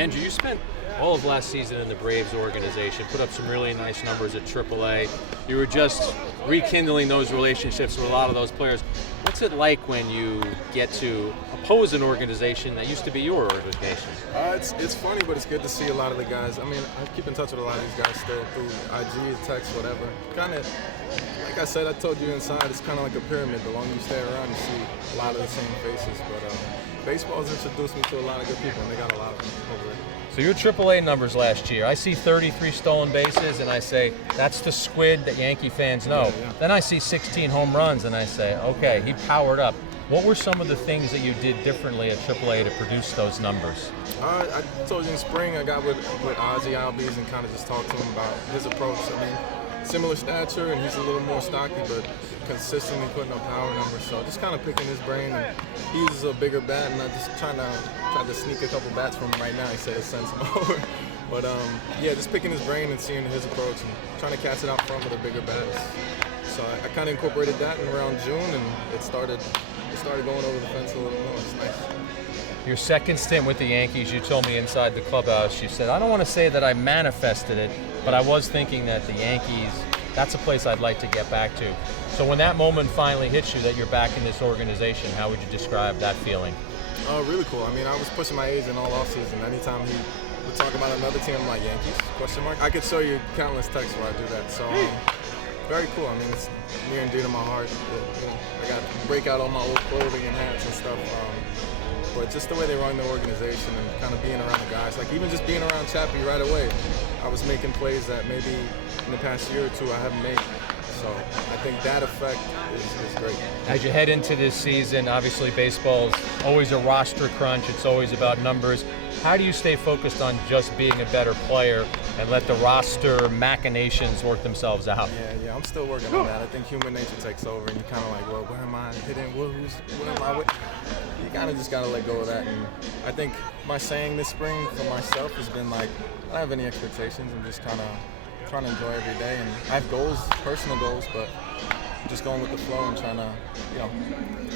Andrew, you spent all of last season in the Braves organization, put up some really nice numbers at AAA. You were just rekindling those relationships with a lot of those players. What's it like when you get to oppose an organization that used to be your organization? It's funny, but it's good to see a lot of the guys. I mean, I keep in touch with a lot of these guys still through IG, text, whatever. Kind of, like I said, I told you inside, it's kind of like a pyramid. The longer you stay around, you see a lot of the same faces. But baseball has introduced me to a lot of good people, and they got a lot of them over there. So your AAA numbers last year, I see 33 stolen bases, and I say, that's the squid that Yankee fans know. Yeah. Then I see 16 home runs, and I say, okay, he powered up. What were some of the things that you did differently at AAA to produce those numbers? I told you in spring, I got with Ozzy Albies and kind of just talked to him about his approach. I mean, similar stature, and he's a little more stocky, but consistently putting up power numbers. So just kind of picking his brain. And he uses a bigger bat, and I just tried to sneak a couple bats from him right now. He said it sends him over. But yeah, just picking his brain and seeing his approach and trying to catch it out front with a bigger bat. So I kind of incorporated that in around June, and it started going over the fence a little more. It's nice. Your second stint with the Yankees, you told me inside the clubhouse, you said, I don't want to say that I manifested it, but I was thinking that the Yankees, that's a place I'd like to get back to. So when that moment finally hits you that you're back in this organization, how would you describe that feeling? Really cool. I mean, I was pushing my agent all offseason. Anytime he would talk about another team, I'm like, Yankees? Question mark. I could show you countless texts where I do that. So very cool. I mean, it's near and dear to my heart. I got to break out all my old clothing and hats and stuff. But just the way they run the organization and kind of being around the guys, like even just being around Chappie right away, I was making plays that maybe in the past year or two I haven't made. So I think that effect is great. As you head into this season, obviously baseball's always a roster crunch. It's always about numbers. How do you stay focused on just being a better player and let the roster machinations work themselves out? Yeah, I'm still working on that. I think human nature takes over, and you're kind of like, well, where am I hitting? Where am I? You kind of just got to let go of that. And I think my saying this spring for myself has been like, I don't have any expectations. I'm just kind of trying to enjoy every day. And I have goals, personal goals, but just going with the flow and trying to,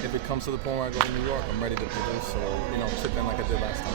if it comes to the point where I go to New York, I'm ready to produce or, chip in like I did last time.